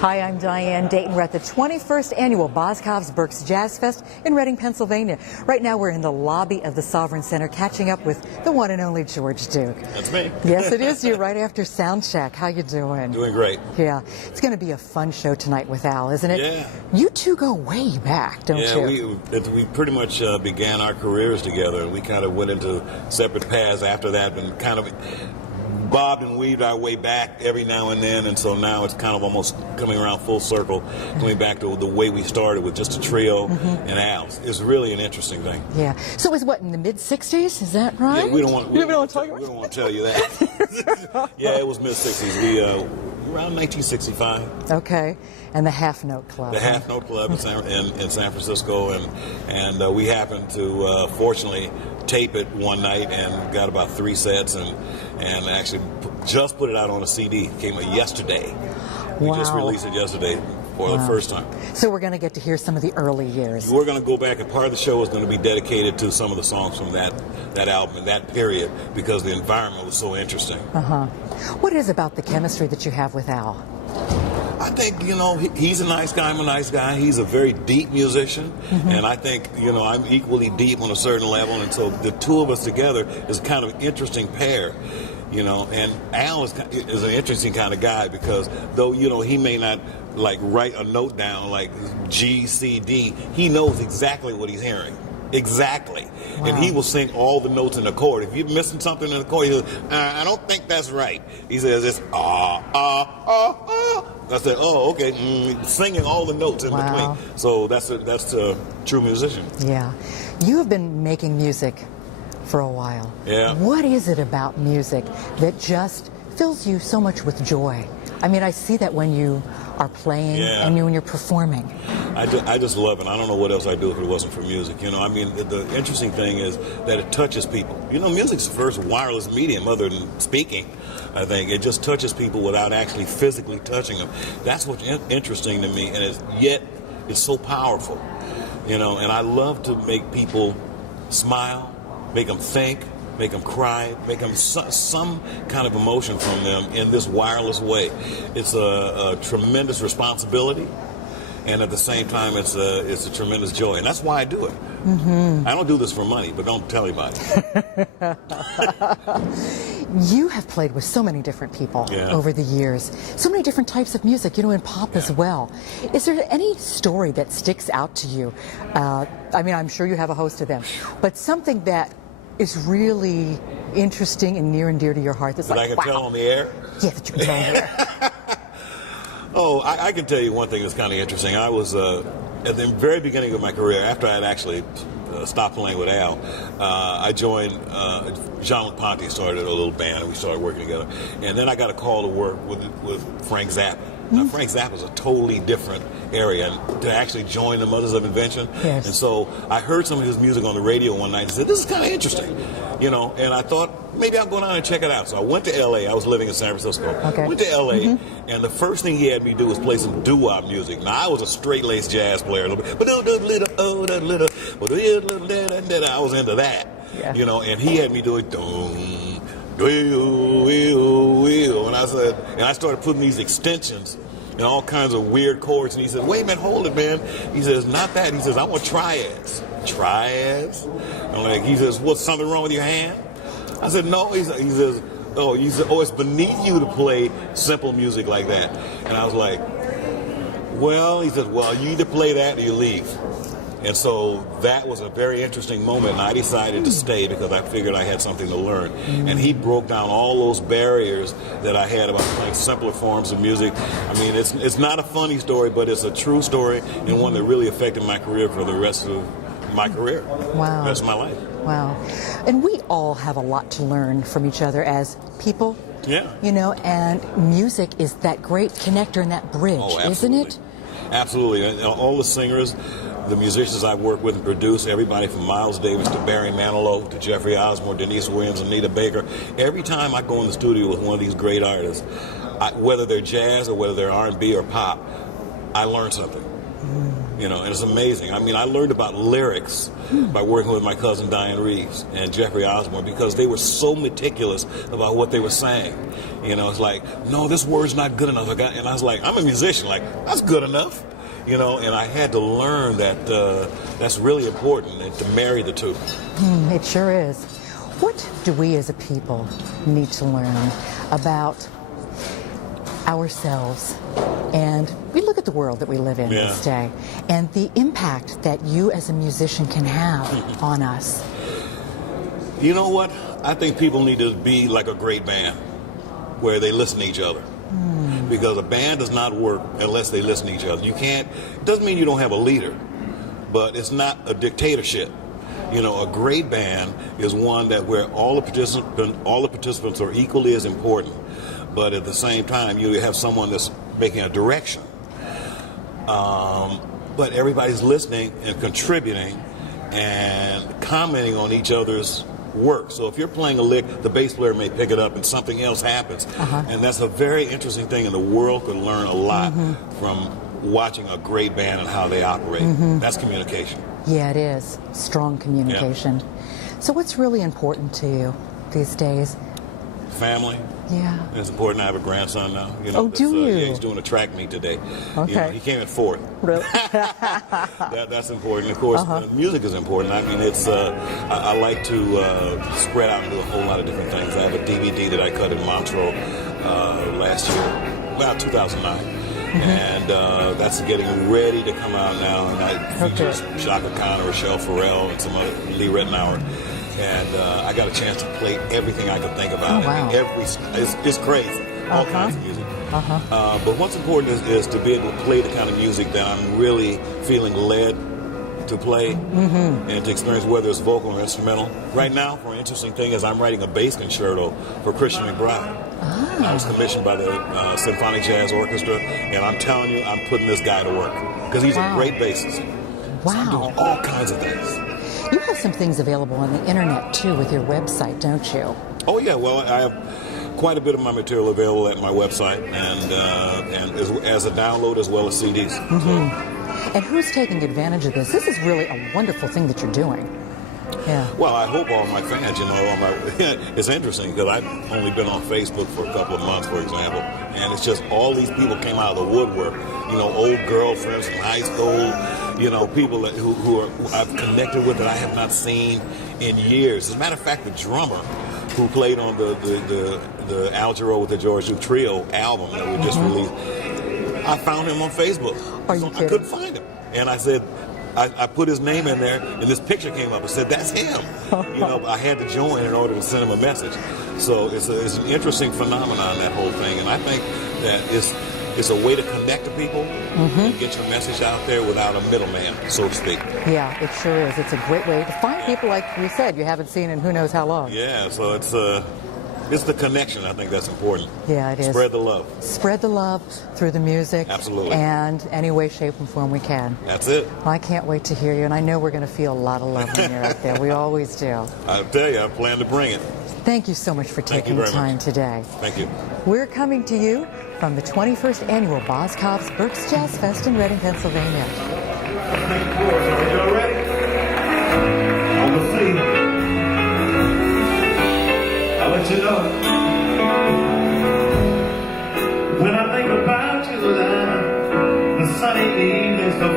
Hi, I'm Diane. Dayton. We're at the 21st annual Boscov's Berks Jazz Fest in Reading, Pennsylvania. Right now we're in the lobby of the Sovereign Center catching up with the one and only George Duke. That's me. Yes, it is you right after sound check. How you doing? Doing great. Yeah. It's going to be a fun show tonight with Al, isn't it? Yeah. You two go way back, don't you? Yeah, we pretty much began our careers together, and we kind of went into separate paths after that and kind of bobbed and weaved our way back every now and then, and so now it's kind of almost coming around full circle, coming back to the way we started with just a trio and Al. It's really an interesting thing. Yeah. So it was what, in the mid-'60s? Is that right? Yeah, we don't want to tell you that. Yeah, it was mid-'60s. We around 1965. Okay. And the Half Note Club. The Half Note Club in San Francisco, and we happened to fortunately tape it one night and got about 3 sets and actually just put it out on a CD. It came out yesterday. We just released it yesterday for the first time. So we're going to get to hear some of the early years. We're going to go back, and part of the show is going to be dedicated to some of the songs from that album and that period because the environment was so interesting. What is about the chemistry that you have with Al? I think, he's a nice guy, I'm a nice guy. He's a very deep musician, and I think, I'm equally deep on a certain level, and so the two of us together is kind of an interesting pair, and Al is an interesting kind of guy because though, he may not write a note down like G, C, D, he knows exactly what he's hearing. Exactly. Wow. And he will sing all the notes in the chord. If you're missing something in the chord, he says, I don't think that's right. He says, it's I said, oh, okay. Singing all the notes in between. So that's a true musician. Yeah. You have been making music for a while. Yeah. What is it about music that just fills you so much with joy? I mean, I see that when you are playing and when you're performing. I just love it. I don't know what else I'd do if it wasn't for music. The interesting thing is that it touches people. Music's the first wireless medium other than speaking, I think. It just touches people without actually physically touching them. That's what's interesting to me, and yet it's so powerful. And I love to make people smile, make them think, make them cry, make them some kind of emotion from them in this wireless way. It's a tremendous responsibility, and at the same time, it's a tremendous joy, and that's why I do it. I don't do this for money, but don't tell anybody. You have played with so many different people over the years, so many different types of music, in pop as well. Is there any story that sticks out to you? I mean, I'm sure you have a host of them, but something that is really interesting and near and dear to your heart. That's that I can tell on the air? Yeah, that you can tell on the air. Oh, I can tell you one thing that's kind of interesting. I was, at the very beginning of my career, after I had actually stopped playing with Al, I joined, Jean Ponty started a little band, and we started working together. And then I got a call to work with Frank Zappa. Now, Frank Zappa is a totally different area, and to actually join the Mothers of Invention. Yes. And so I heard some of his music on the radio one night and said, this is kind of interesting, and I thought, maybe I'll go down and check it out. So I went to L.A. I was living in San Francisco. Okay. Went to L.A., and the first thing he had me do was play some doo-wop music. Now, I was a straight-laced jazz player, a little bit, I was into that, and he had me do it, and I started putting these extensions and all kinds of weird chords, and he said, wait a minute, hold it, man. He says, not that. He says, I want triads. Triads? He says, what's something wrong with your hand? I said, no. He says, it's beneath you to play simple music like that. And I was like, well, he said, well, you either play that or you leave. And so that was a very interesting moment, and I decided to stay because I figured I had something to learn. And he broke down all those barriers that I had about playing simpler forms of music. I mean, it's not a funny story, but it's a true story and one that really affected my career for the rest of my career. Wow. The rest of my life. Wow. And we all have a lot to learn from each other as people. Yeah. And music is that great connector and that bridge, isn't it? Absolutely. And all the singers, the musicians I work with and produce, everybody from Miles Davis to Barry Manilow to Jeffrey Osborne, Denise Williams, Anita Baker, every time I go in the studio with one of these great artists, whether they're jazz or whether they're R&B or pop, I learn something. and it's amazing. I mean, I learned about lyrics by working with my cousin Diane and Jeffrey Osborne, because they were so meticulous about what they were saying. It's like, no, this word's not good enough. And I was like, I'm a musician, like, that's good enough. And I had to learn that that's really important, and to marry the two. It sure is. What do we as a people need to learn about ourselves? And we look at the world that we live in this day, and the impact that you as a musician can have on us. You know what? I think people need to be like a great band, where they listen to each other. Because a band does not work unless they listen to each other. It doesn't mean you don't have a leader, but it's not a dictatorship. A great band is one that where all the participants are equally as important, but at the same time you have someone that's making a direction. But everybody's listening and contributing and commenting on each other's work. So if you're playing a lick, the bass player may pick it up and something else happens. And that's a very interesting thing, and the world could learn a lot from watching a great band and how they operate. That's communication. Yeah, it is. Strong communication. So what's really important to you these days? Family. Yeah. It's important. I have a grandson now. Do you? Yeah, he's doing a track meet today. Okay. He came in fourth. Really? That's important. Of course, music is important. I mean, it's. I like to spread out and do a whole lot of different things. I have a DVD that I cut in Montreux last year, about 2009. And that's getting ready to come out now. And I features Shaka Khan, Rochelle Farrell, and some other Lee Ritenour. And I got a chance to play everything I could think about. Oh, wow. It's crazy. All kinds of music. But what's important is to be able to play the kind of music that I'm really feeling led to play and to experience, whether it's vocal or instrumental. Right now, for an interesting thing, is I'm writing a bass concerto for Christian McBride. I was commissioned by the Symphonic Jazz Orchestra, and I'm telling you, I'm putting this guy to work, because he's a great bassist. Wow. So I'm doing all kinds of things. You have some things available on the internet, too, with your website, don't you? Oh, yeah. Well, I have quite a bit of my material available at my website, and as a download as well as CDs. And who's taking advantage of this? This is really a wonderful thing that you're doing. Yeah. Well, I hope all my fans, it's interesting, because I've only been on Facebook for a couple of months, for example, and it's just all these people came out of the woodwork, old girlfriends from high school, people who I've connected with that I have not seen in years. As a matter of fact, the drummer who played on the Al Jarreau with the George Duke Trio album that we just released, I found him on Facebook. Are you kidding? I couldn't find him. And I said, I put his name in there, and this picture came up. I said, that's him. I had to join in order to send him a message. So it's an interesting phenomenon, that whole thing. And I think that it's a way to connect to people and get your message out there without a middleman, so to speak. Yeah, it sure is. It's a great way to find people, like you said, you haven't seen in who knows how long. Yeah, so it's the connection. I think that's important. Yeah, it is. Spread the love. Spread the love through the music. Absolutely. And any way, shape, and form we can. That's it. Well, I can't wait to hear you, and I know we're going to feel a lot of love when you're out there. We always do. I'll tell you, I plan to bring it. Thank you so much for taking the time today. Thank you. We're coming to you from the 21st Annual Boscov's Berks Jazz Fest in Reading, Pennsylvania. Are you ready? On the scene. I'll let you know. When I think about you, the sunny evenings, the